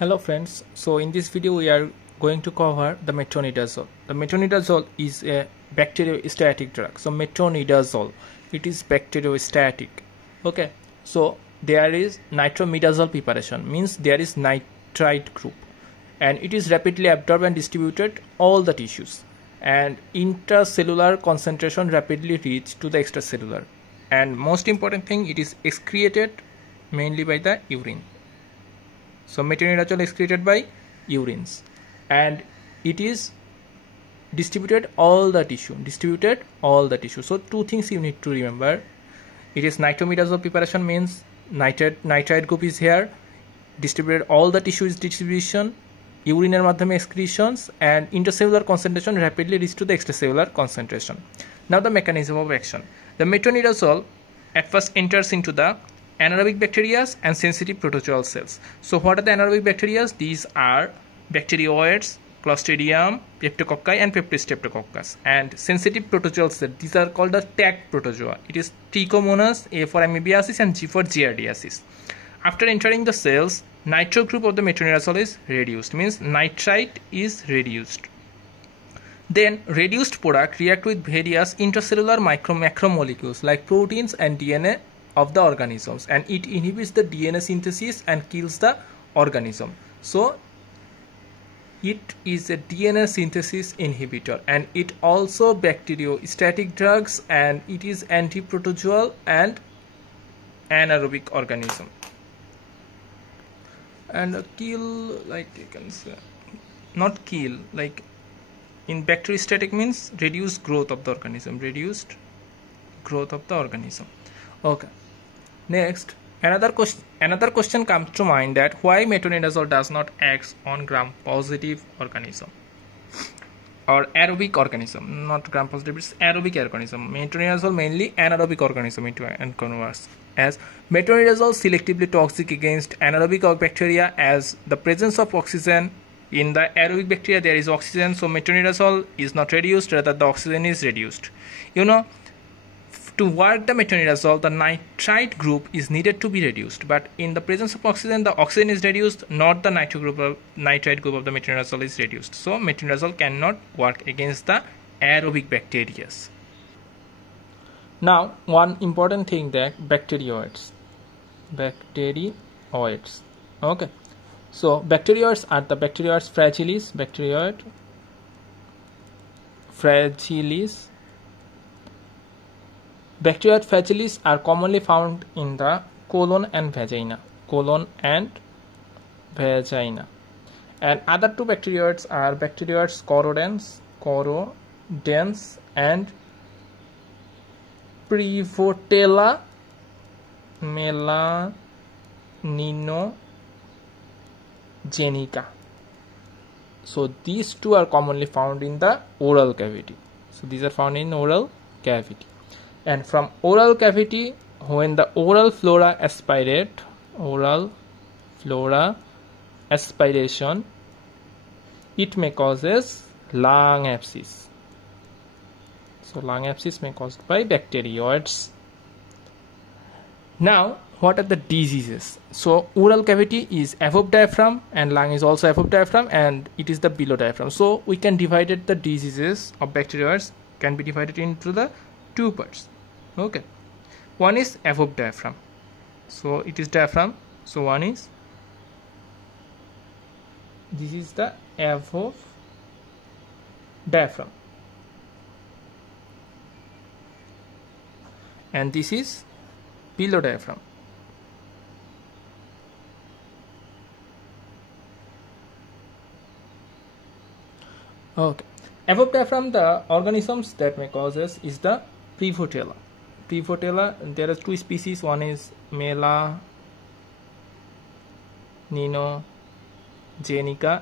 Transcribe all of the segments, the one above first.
Hello friends, so in this video we are going to cover the metronidazole. The metronidazole is a bacteriostatic drug. So metronidazole, it is bacteriostatic. Okay, so there is nitromidazole preparation, means there is nitrite group, and it is rapidly absorbed and distributed all the tissues, and intracellular concentration rapidly reach to the extracellular, and most important thing, it is excreted mainly by the urine. So metronidazole is excreted by urines, and it is distributed all the tissue. So two things you need to remember. It is nitromidazole preparation, means nitrite group is here, distributed all the tissue is distribution, urine মাধ্যমে excretions, and intracellular concentration rapidly reach to the extracellular concentration. Now the mechanism of action. The metronidazole at first enters into the anaerobic bacteria and sensitive protozoal cells. So what are the anaerobic bacteria? These are bacteroids, Clostridium, Streptococci and Streptococcus. And sensitive protozoal cells, these are called the tag protozoa. It is Trichomonas, A for amoebiasis and G for giardiasis. After entering the cells, nitro group of the metronidazole is reduced, means nitrite is reduced. Then reduced product react with various intracellular macromolecules like proteins and DNA of the organisms, and it inhibits the DNA synthesis and kills the organism. So it is a DNA synthesis inhibitor, and it also bacteriostatic drugs, and it is antiprotozoal and anaerobic organism. And kill, like you can say, not kill, like in bacteriostatic means reduced growth of the organism, Okay. Next, another question comes to mind, that why metronidazole does not act on gram-positive organism or aerobic organism, not gram-positive, it's aerobic organism. Metronidazole mainly anaerobic organism and converse. As metronidazole selectively toxic against anaerobic bacteria, as the presence of oxygen in the aerobic bacteria, there is oxygen, so metronidazole is not reduced, rather the oxygen is reduced. To work the metronidazole, the nitrite group is needed to be reduced, but in the presence of oxygen, the oxygen is reduced, not the nitrite group of the metronidazole is reduced. So metronidazole cannot work against the aerobic bacteria. Now, one important thing, that bacterioids. Okay. So bacterioids are the Bacterioids fragilis, Bacterioid fragilis are commonly found in the colon and vagina. And other two bacterioids are Bacterioids corrodens and Prevotella melanogenica. So these two are commonly found in the oral cavity. So these are found in oral cavity. And from oral cavity, when the oral flora aspiration, it may causes lung abscess. So lung abscess may caused by bacterioids. Now, what are the diseases? So oral cavity is above diaphragm, and lung is also above diaphragm, and it is the below diaphragm. So we can divide it, the diseases of bacterioids can be divided into the two parts. Okay, one is above diaphragm, so it is diaphragm. So one is, this is the above diaphragm, and this is below diaphragm. Okay, above diaphragm, the organisms that may cause this is the Prevotella. There are two species, one is melanogenica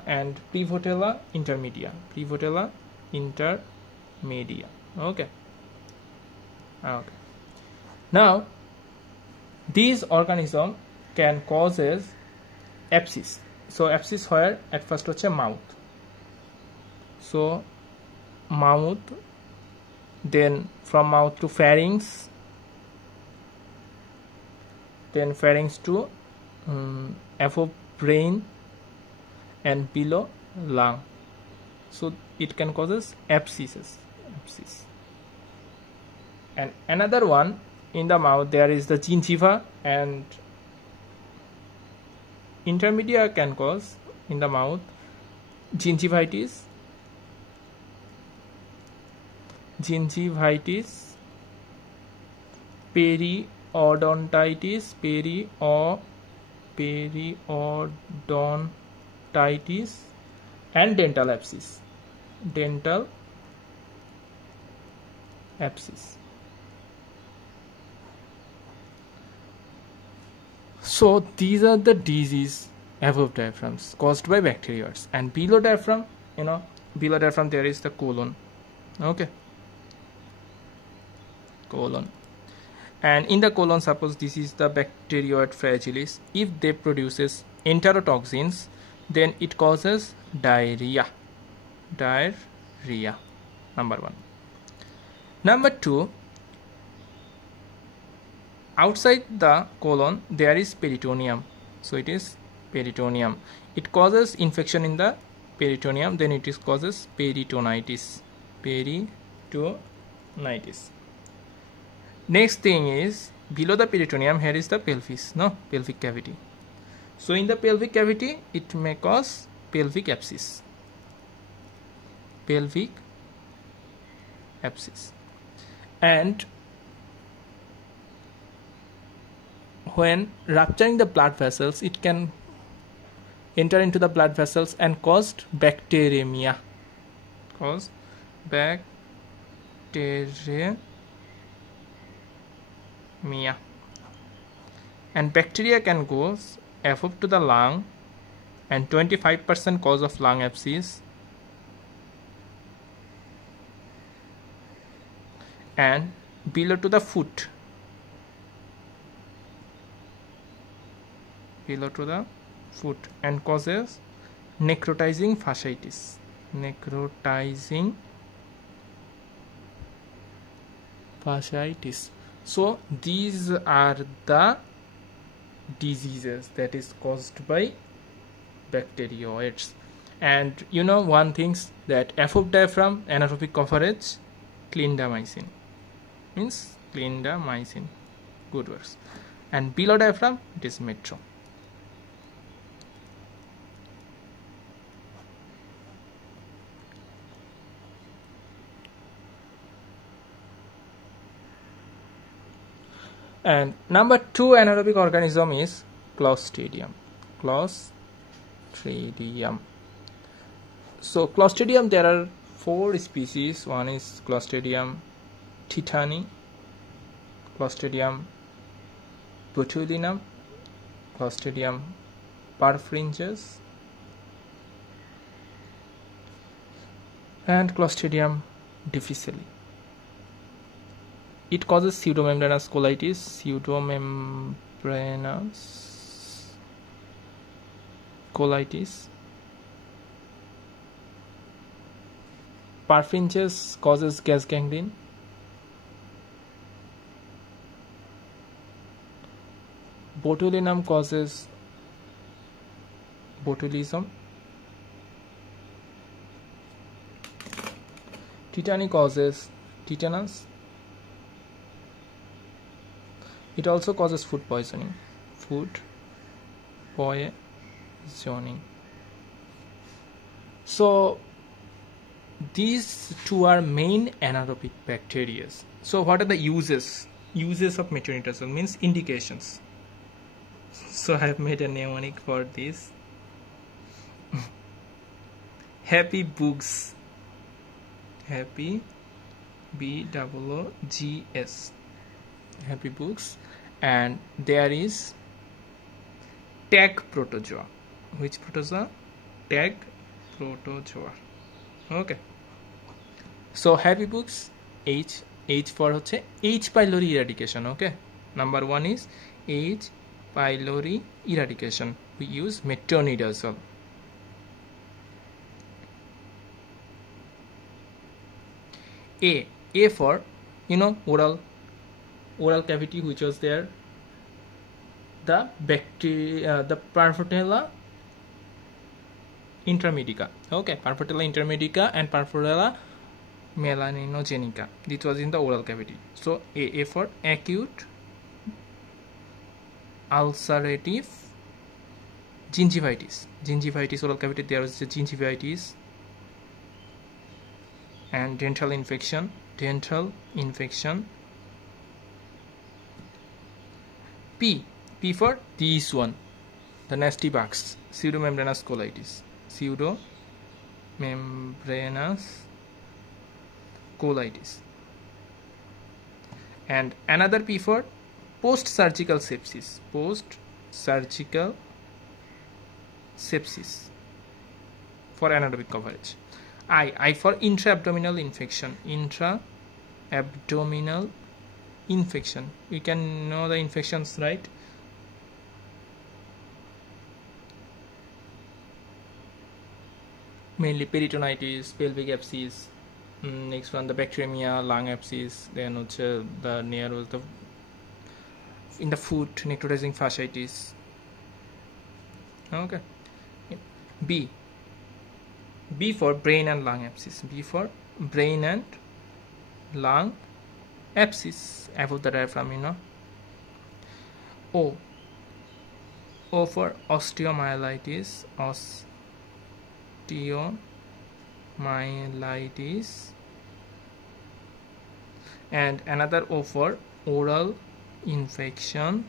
and Prevotella intermedia. Okay. Now these organisms can causes abscess. So abscess where? At first hoche mouth. So mouth, then from mouth to pharynx, then pharynx to above brain, and below lung. So it can causes abscesses. And another one, in the mouth there is the gingiva, and intermedia can cause in the mouth gingivitis, periodontitis, periodontitis, and dental abscess. So these are the disease above diaphragms caused by bacterioids, and below diaphragm, below diaphragm there is the colon. Okay, colon. And in the colon, suppose this is the bacterioid fragilis, if they produces enterotoxins, then it causes diarrhea. Number one. Number two, outside the colon there is peritoneum. So it is peritoneum. It causes infection in the peritoneum, then it causes peritonitis. Next thing is, below the peritoneum here is the pelvis, pelvic cavity. So in the pelvic cavity it may cause pelvic abscess. And when rupturing the blood vessels, it can enter into the blood vessels and cause bacteremia. And bacteria can go above to the lung, and 25% cause of lung abscess, and below to the foot, and causes necrotizing fasciitis. So these are the diseases that is caused by bacterioids. And one thing's that above diaphragm anaerobic coverage, clindamycin, good works, and below diaphragm it is metro. And number 2 anaerobic organism is Clostridium. So Clostridium, there are 4 species. One is Clostridium tetani, Clostridium botulinum, Clostridium perfringens, and Clostridium difficile. It causes pseudomembranous colitis. Perfringens causes gas gangrene. Botulinum causes botulism. Tetani causes tetanus. It also causes food poisoning. So these 2 are main anaerobic bacteria. So what are the uses of metronidazole, means indications. So I have made a mnemonic for this. Happy books, happy BOOGS, happy books. And there is tag protozoa. Which protozoa? Tag protozoa. Okay. So happy books, H for H. pylori eradication. Okay. Number 1 is H. pylori eradication. We use metronidazole. A for oral cavity, which was there, the bacteria, the Parvotella intermedica. Okay, Purpurella intermedica and Purpurella melanogenica. This was in the oral cavity. So A for acute ulcerative gingivitis. Gingivitis, oral cavity, there is the gingivitis. And dental infection. P for this one, the nasty bugs, pseudomembranous colitis. And another P for post-surgical sepsis. For anaerobic coverage. I for intra-abdominal infection. You can know the infections, right? Mainly peritonitis, pelvic abscess. Next one, the bacteremia, lung abscess. Then the near was the in the foot, necrotizing fasciitis. Okay. B for brain and lung abscess. Above the diaphragm, you know. O for osteomyelitis. And another O for oral infection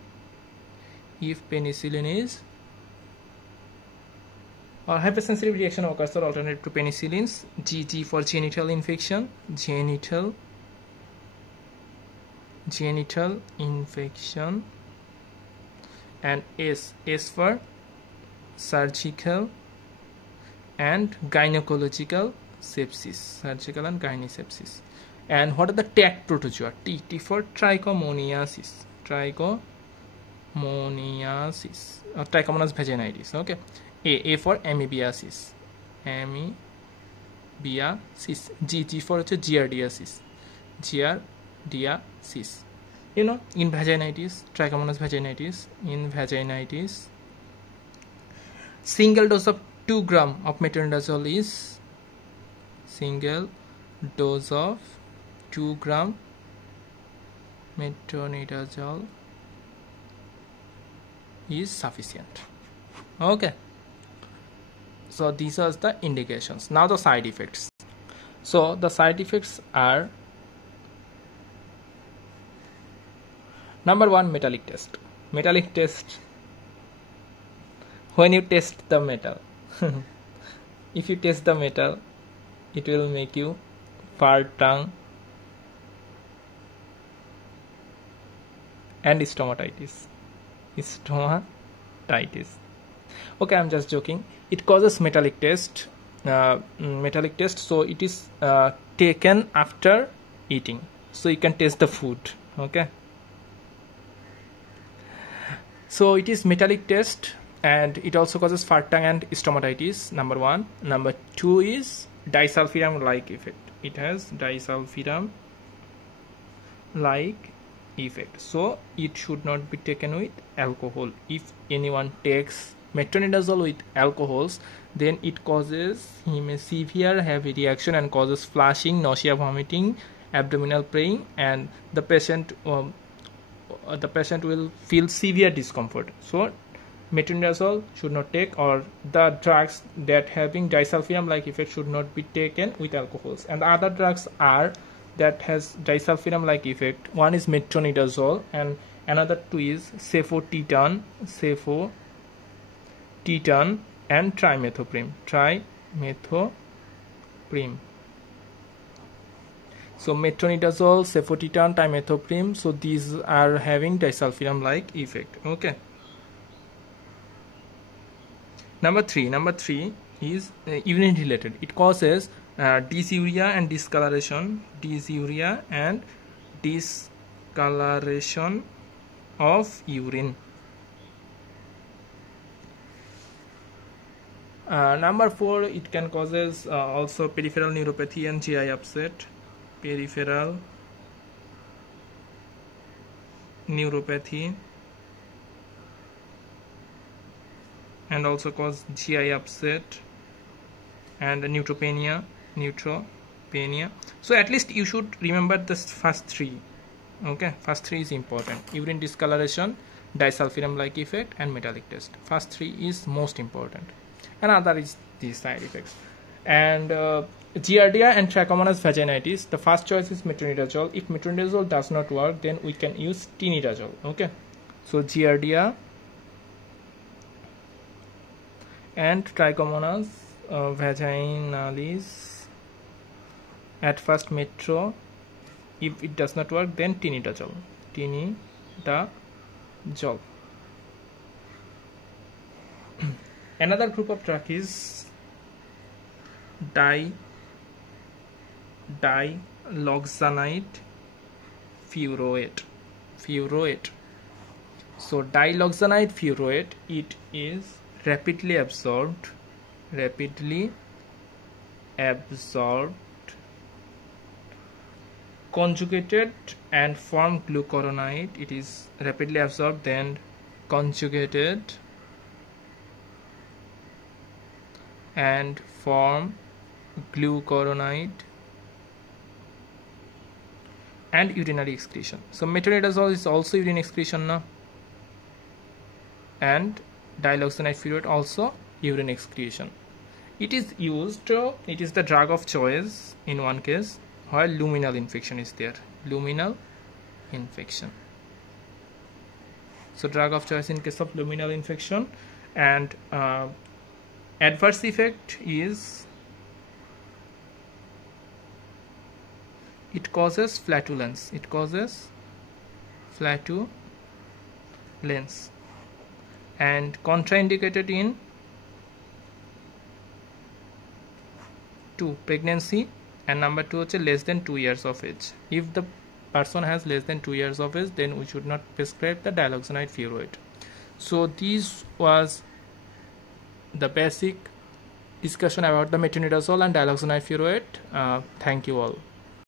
if penicillin is or hypersensitive reaction occurs or alternative to penicillins. G for genital infection. Genital infection. And S for surgical and gynecological sepsis. Surgical and gynae sepsis. And what are the TAC protozoa? T for trichomoniasis. Or trichomonas vaginitis. Okay. A for amoebiasis. G for giardiasis. You know, in vaginitis, trichomonas vaginitis. In vaginitis, single dose of 2 gram of metronidazole is metronidazole is sufficient. Okay. So these are the indications. Now the side effects. So the side effects are: number 1, metallic test. When you test the metal, if you test the metal, it will make you fart tongue and stomatitis. Okay, I'm just joking. It causes metallic test. So it is taken after eating, so you can taste the food. Okay, so it is metallic test, and it also causes fart tongue and stomatitis. Number 1. Number 2 is disulfiram like effect. It has disulfiram like effect, so it should not be taken with alcohol. If anyone takes metronidazole with alcohols, then it causes him a severe heavy reaction and causes flushing, nausea, vomiting, abdominal pain, and the patient will feel severe discomfort. So metronidazole should not take, or the drugs that having disulfiram like effect should not be taken with alcohols. And the other drugs are that has disulfiram like effect. One is metronidazole, and another 2 is cefotetan and trimethoprim. So metronidazole, cefotetan, trimethoprim, so these are having disulfiram like effect. Okay. Number 3 is urine related. It causes dysuria and discoloration of urine. Number 4, it can causes also peripheral neuropathy and GI upset. Peripheral neuropathy and also cause GI upset. and neutropenia. So at least you should remember the first three. Okay, first three is important: urine discoloration, disulfiram like effect, and metallic test. First three is most important, and other is these side effects. And giardia and trichomonas vaginitis, the first choice is metronidazole. If metronidazole does not work, then we can use tinidazole. Okay, so giardia and trichomonas vaginalis, at first metro. If it does not work, then tinidazole. Another group of drug is diloxanide furoate. So diloxanide furoate, it is rapidly absorbed, conjugated and form glucuronide. It is rapidly absorbed, then conjugated and form glucuronide and urinary excretion. So metronidazole is also urine excretion now, and diloxanide furoate also urine excretion. It is used, it is the drug of choice in one case where luminal infection is there. Luminal infection. So drug of choice in case of luminal infection. And adverse effect is it causes flatulence. And contraindicated in 2 pregnancy, and number 2 is less than 2 years of age. If the person has less than 2 years of age, then we should not prescribe the diloxanide furoate. So this was the basic discussion about the metronidazole and diloxanide furoate. Thank you all.